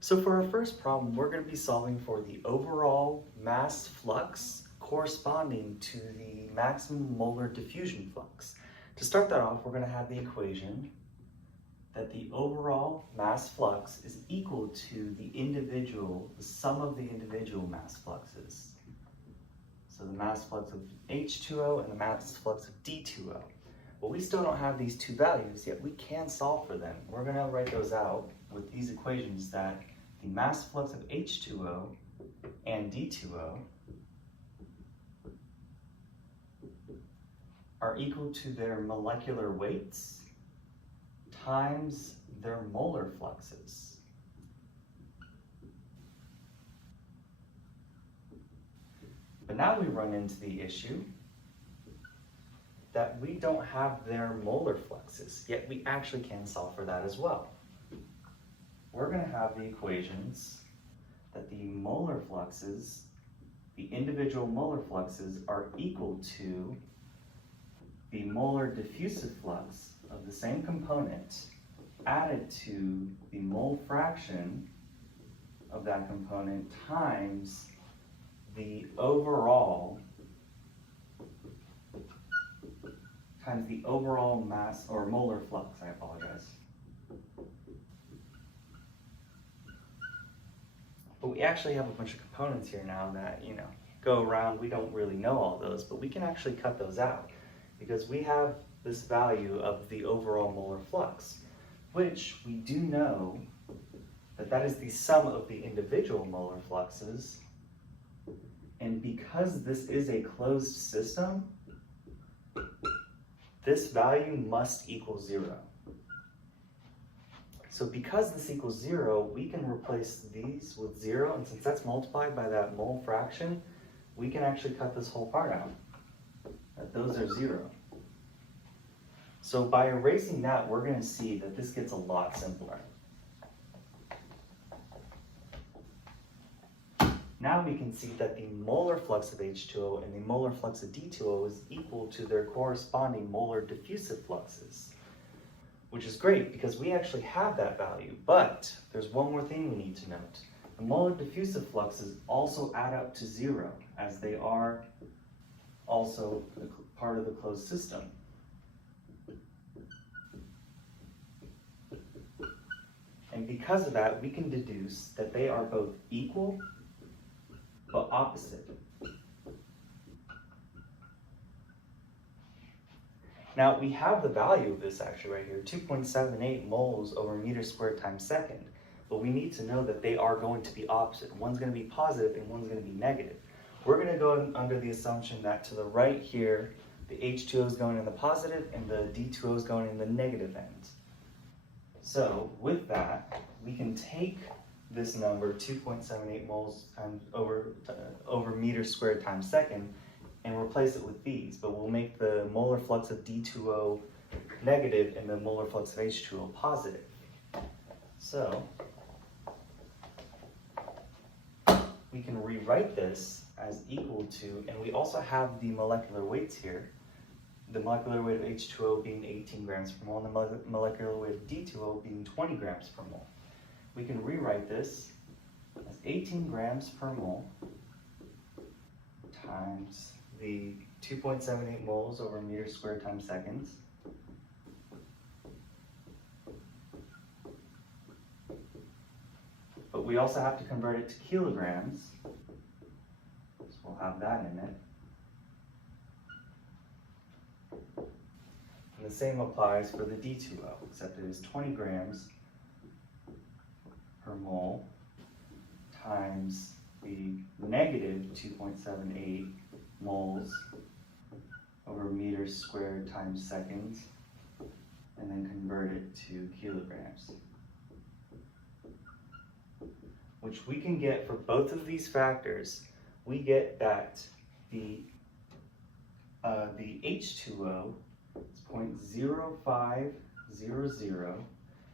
So for our first problem, we're going to be solving for the overall mass flux corresponding to the maximum molar diffusion flux. To start that off, we're going to have the equation that the overall mass flux is equal to the sum of the individual mass fluxes. So the mass flux of H2O and the mass flux of D2O. But we still don't have these two values, yet we can solve for them. We're going to write those out with these equations that the mass flux of H2O and D2O are equal to their molecular weights times their molar fluxes. But now we run into the issue that we don't have their molar fluxes, yet we actually can solve for that as well. We're going to have the equations that the molar fluxes, the individual molar fluxes, are equal to the molar diffusive flux of the same component added to the mole fraction of that component times the overall mass or molar flux, I apologize. But we actually have a bunch of components here now that, go around. We don't really know all those, but we can actually cut those out because we have this value of the overall molar flux, which we do know that is the sum of the individual molar fluxes. And because this is a closed system, this value must equal 0. So because this equals 0, we can replace these with 0, and since that's multiplied by that mole fraction, we can actually cut this whole part out. Those are 0. So by erasing that, we're going to see that this gets a lot simpler. Now we can see that the molar flux of H2O and the molar flux of D2O is equal to their corresponding molar diffusive fluxes, which is great because we actually have that value. But there's one more thing we need to note. The molar diffusive fluxes also add up to 0, as they are also part of the closed system. And because of that, we can deduce that they are both equal but opposite. Now we have the value of this actually right here, 2.78 moles over meter squared times second, but we need to know that they are going to be opposite. One's going to be positive and one's going to be negative. We're going to go under the assumption that to the right here, the H2O is going in the positive and the D2O is going in the negative end. So with that, we can take this number, 2.78 moles times over meter squared times second, and replace it with these. But we'll make the molar flux of D2O negative and the molar flux of H2O positive. So we can rewrite this as equal to, and we also have the molecular weights here. The molecular weight of H2O being 18 grams per mole, and the molecular weight of D2O being 20 grams per mole. We can rewrite this as 18 grams per mole times the 2.78 moles over meter squared times seconds. But we also have to convert it to kilograms, so we'll have that in it. And the same applies for the D2O, except it is 20 grams per mole times the negative 2.78 moles over meters squared times seconds, and then convert it to kilograms. Which we can get for both of these factors. We get that the H2O is 0.0500,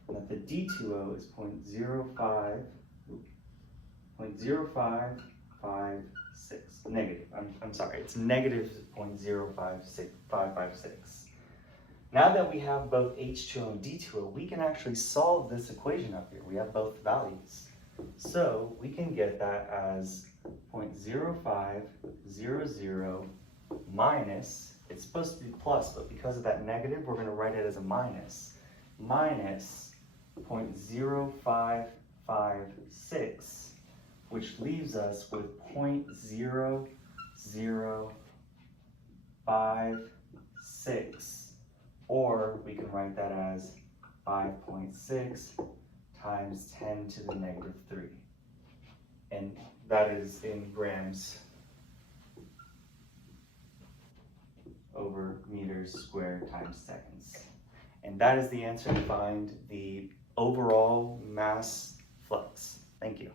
and that the D2O is 0.0556 negative. I'm sorry, it's negative 0.0556. Now that we have both H2O and D2O, we can actually solve this equation up here. We have both values. So we can get that as 0.0500 minus, it's supposed to be plus, but because of that negative, we're going to write it as a minus 0.0556, which leaves us with 0.0056, or we can write that as 5.6 times 10 to the negative 3. And that is in grams over meters squared times seconds. And that is the answer to find the overall mass flux. Thank you.